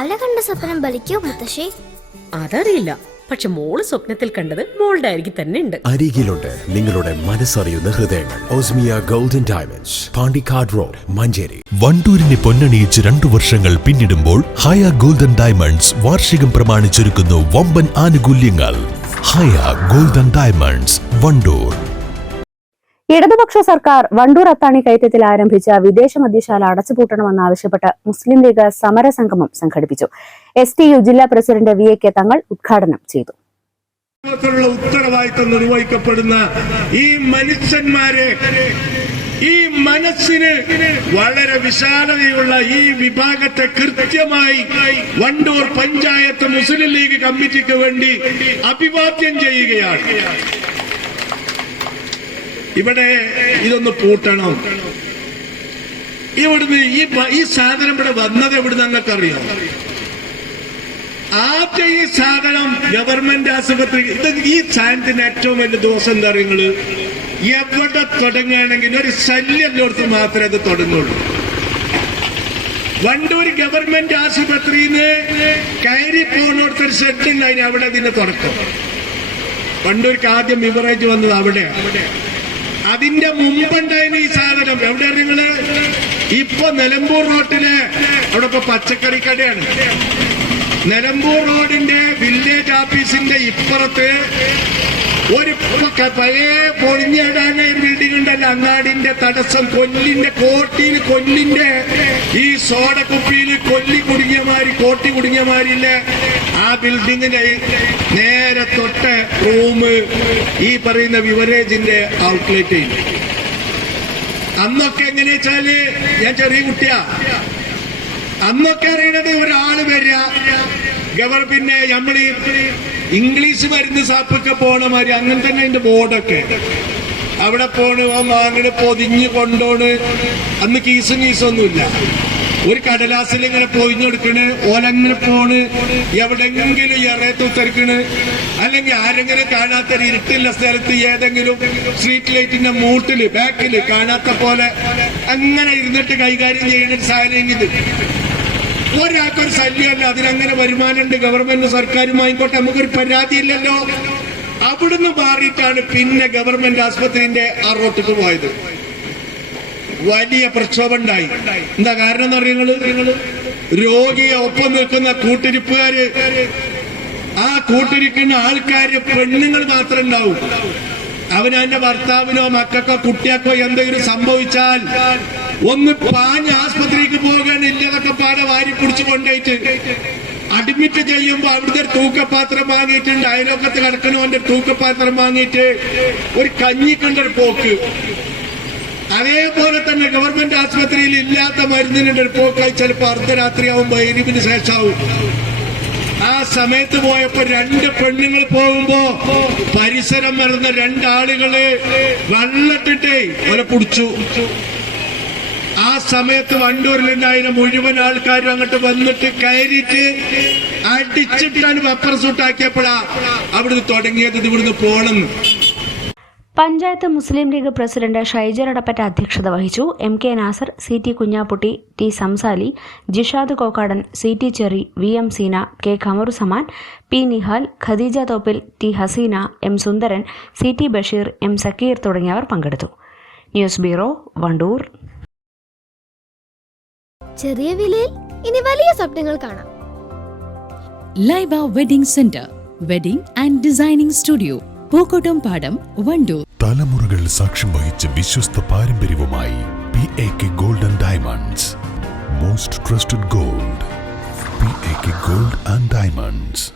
രാവിലെ കണ്ട സ്വപ്നം ബലിക്കോ മുത്തശ്ശി? അതറിയില്ല. പക്ഷെ മോൾ സ്വപ്നത്തിൽ കണ്ടത് മോളുടെ അരികിൽ തന്നെ ഉണ്ട്. അരികിലുണ്ട് നിങ്ങളുടെ മനസ്സറിയുന്ന ഹൃദയങ്ങൾ. Osmiya golden diamonds Pandikkad road Manjeri. വണ്ടൂരിനെ പൊന്നണിയിച്ച് രണ്ടു വർഷങ്ങൾ പിന്നിടുമ്പോൾ ഹയ ഗോൾഡൻ ഡയമണ്ട്സ് വാർഷികം പ്രമാണിച്ചൊരുക്കുന്നു വമ്പൻ ആനുകൂല്യങ്ങൾ. Haya golden diamonds Wandoor. ഇടതുപക്ഷ സർക്കാർ വണ്ടൂർ അത്താണി കയറ്റത്തിൽ ആരംഭിച്ച വിദേശ മദ്യശാല അടച്ചുപൂട്ടണമെന്നാവശ്യപ്പെട്ട് മുസ്ലിം ലീഗ് സമരസംഗമം സംഘടിപ്പിച്ചു. എസ് ടി യു ജില്ലാ president V A K Thangal ഉദ്ഘാടനം ചെയ്തു. ഉത്തരവാദിത്തം നിർവഹിക്കപ്പെടുന്ന ഈ മനുഷ്യന്മാരെ ഈ മനസ്സിന് വളരെ വിശാലതയുള്ള ഈ വിഭാഗത്തെ കൃത്യമായി വണ്ടൂർ പഞ്ചായത്ത് മുസ്ലിം ലീഗ് കമ്മിറ്റിക്ക് വേണ്ടി അഭിവാദ്യം ചെയ്യുകയാണ്. ഇവിടെ ഇതൊന്ന് പൂട്ടണം. ഇവിടുന്ന് ഈ ഈ സാധനം ഇവിടെ വന്നത് എവിടുന്ന് എന്നൊക്കെ അറിയാം ആദ്യം ഈ സാധനം ഗവൺമെന്റ് ആശുപത്രി ഇത് ഈ സാധനത്തിന്റെ ഏറ്റവും വലിയ ദോഷം എന്താ നിങ്ങൾ? എവിടെ തുടങ്ങുകയാണെങ്കിൽ ഒരു ശല്യമുള്ളടത്ത് മാത്രമേ അത് തുടങ്ങുള്ളൂ. വണ്ടൂർ ഗവൺമെന്റ് ആശുപത്രിയിൽ നിന്ന് കയറി പോകുന്നിടത്ത് ഒരു ഷെഡ് ഉണ്ടായിരുന്നു അവിടെ ഇതിന്റെ തുടക്കം. വണ്ടൂർക്ക് ആദ്യം ബിവറേജ് വന്നത് അവിടെയാണ് അതിന്റെ മുമ്പുണ്ടായിരുന്ന ഈ സാധനം. എവിടെ നിങ്ങൾ? ഇപ്പൊ നിലമ്പൂർ റോട്ടിൽ അവിടെ ഇപ്പൊ പച്ചക്കറി കടയാണ്. നിലമ്പൂർ റോഡിന്റെ വില്ലേജ് ഓഫീസിന്റെ ഇപ്പുറത്ത് ഒരു പഴയ പൊളിഞ്ഞിടാന ബിൽഡിംഗ് ഉണ്ടല്ലോ. അങ്ങാടിന്റെ തടസ്സം കൊല്ലിന്റെ കോട്ടിയിൽ കൊല്ലിന്റെ ഈ കുപ്പിയിൽ കൊല്ലി കുടുങ്ങിയമാരി കോട്ടി കുടുങ്ങിയ മാതിരില്ലേ ആ ബിൽഡിങ്ങിന്റെ നേരെ തൊട്ട് റൂം ഈ പറയുന്ന വിവരേജിന്റെ ഔട്ട്ലെറ്റ് അന്നൊക്കെ എങ്ങനെ വെച്ചാൽ ഞാൻ ചെറിയ കുട്ടിയാ. അന്നൊക്കെ അറിയണത് ഒരാൾ വരിക. ഗവർ പിന്നെ നമ്മൾ ഇംഗ്ലീഷ് മരുന്ന് സാപ്പൊക്കെ പോണ മാതിരി അങ്ങനെ തന്നെ അതിന്റെ ബോർഡൊക്കെ. അവിടെ പോണ് മാങ്ങട് പൊതിഞ്ഞ് കൊണ്ടോണ്. അന്ന് കീസും കീസൊന്നുമില്ല. ഒരു കടലാസിൽ ഇങ്ങനെ പൊതിഞ്ഞെടുക്കണ് ഓലങ്ങനെ പോണ് എവിടെങ്കിലും ഇറയത്ത് ഉത്തരക്കണ് അല്ലെങ്കിൽ ആരെങ്കിലും കാണാത്ത ഇരുട്ടുള്ള സ്ഥലത്ത് ഏതെങ്കിലും സ്ട്രീറ്റ് ലൈറ്റിന്റെ മൂട്ടിൽ ബാക്കിൽ കാണാത്ത പോലെ അങ്ങനെ ഇരുന്നിട്ട് കൈകാര്യം ചെയ്യുന്ന സാധനം ഇത്. ഒരാൾക്കൊരു ശല്യമല്ല അതിനങ്ങനെ വരുമാനമുണ്ട്. ഗവൺമെന്റ് സർക്കാരും ആയിക്കോട്ടെ നമുക്കൊരു പരാതിയില്ലല്ലോ അവിടുന്ന് മാറിയിട്ടാണ് പിന്നെ ഗവൺമെന്റ് ആസ്പത്രിന്റെ ആ റോട്ടിക്ക് പോയത്. വലിയ പ്രക്ഷോഭം ഉണ്ടായി എന്താ കാരണം എന്ന് അറിയുന്നത് രോഗിയെ ഒപ്പം നിൽക്കുന്ന കൂട്ടിരിപ്പുകാര്. ആ കൂട്ടിരിക്കുന്ന ആൾക്കാര് പെണ്ണുങ്ങൾ മാത്രം ഉണ്ടാവും. അവനവന്റെ ഭർത്താവിനോ മക്കൾക്കോ കുട്ടിയാക്കോ എന്തെങ്കിലും സംഭവിച്ചാൽ ഒന്ന് പാഞ്ഞ് ആസ്പത്രിക്ക് പോകാൻ ഇല്ലതൊക്കെ പാടെ വാരി പിടിച്ചു കൊണ്ടേറ്റ് അഡ്മിറ്റ് ചെയ്യുമ്പോ അവിടുത്തെ ഒരു തൂക്കപാത്രം വാങ്ങിയിട്ടുണ്ട് അയലോക്കത്ത് കിടക്കണവന്റെ ഒരു തൂക്കപാത്രം വാങ്ങിയിട്ട് ഒരു കഞ്ഞിക്കണ്ടൊരു പോക്ക്. അതേപോലെ തന്നെ ഗവൺമെന്റ് ആശുപത്രിയിൽ ഇല്ലാത്ത മരുന്നിനുണ്ട് പോക്കായി ചിലപ്പോൾ അർദ്ധരാത്രിയാവുമ്പോ എരിവിന് ശേഷമാവും ആ സമയത്ത് പോയപ്പോ രണ്ട് പെണ്ണുങ്ങൾ പോകുമ്പോ പരിസരം വരുന്ന രണ്ടാളുകൾ വെള്ളത്തിട്ടേ അവരെ പിടിച്ചു. ആ സമയത്ത് വണ്ടൂരിലുണ്ടായിരുന്ന മുഴുവൻ ആൾക്കാരും അങ്ങോട്ട് വന്നിട്ട് കയറിയിട്ട് അടിച്ചിട്ടാണ് പെപ്പർ സൂട്ടാക്കിയപ്പോഴാ അവിടുന്ന് തുടങ്ങിയത്. ഇവിടുന്ന് പോണെന്ന് പഞ്ചായത്ത് മുസ്ലിം ലീഗ് പ്രസിഡന്റ് ഷൈജർ അടപ്പറ്റ അധ്യക്ഷത വഹിച്ചു. M K Nasar C T Kunhapputty T Samsali Jishad Kokkadan C T Cheri V M Seena K Khamaruzaman P Nihal Khadeeja Thoppil T Haseena M Sundaran C T Basheer M Sakkeer തുടങ്ങിയവർ പങ്കെടുത്തു. News bureau Wandoor. ചെറിയ വിലയിൽ ഇനി വലിയ സ്വപ്നങ്ങൾ കാണാം. Laiba wedding centre wedding and designing studio Pookkottumpadam Wandoor. തലമുറകൾ സാക്ഷ്യം വഹിച്ച വിശ്വസ്ത പാരമ്പര്യവുമായി P A K golden diamonds most trusted gold P A K gold and diamonds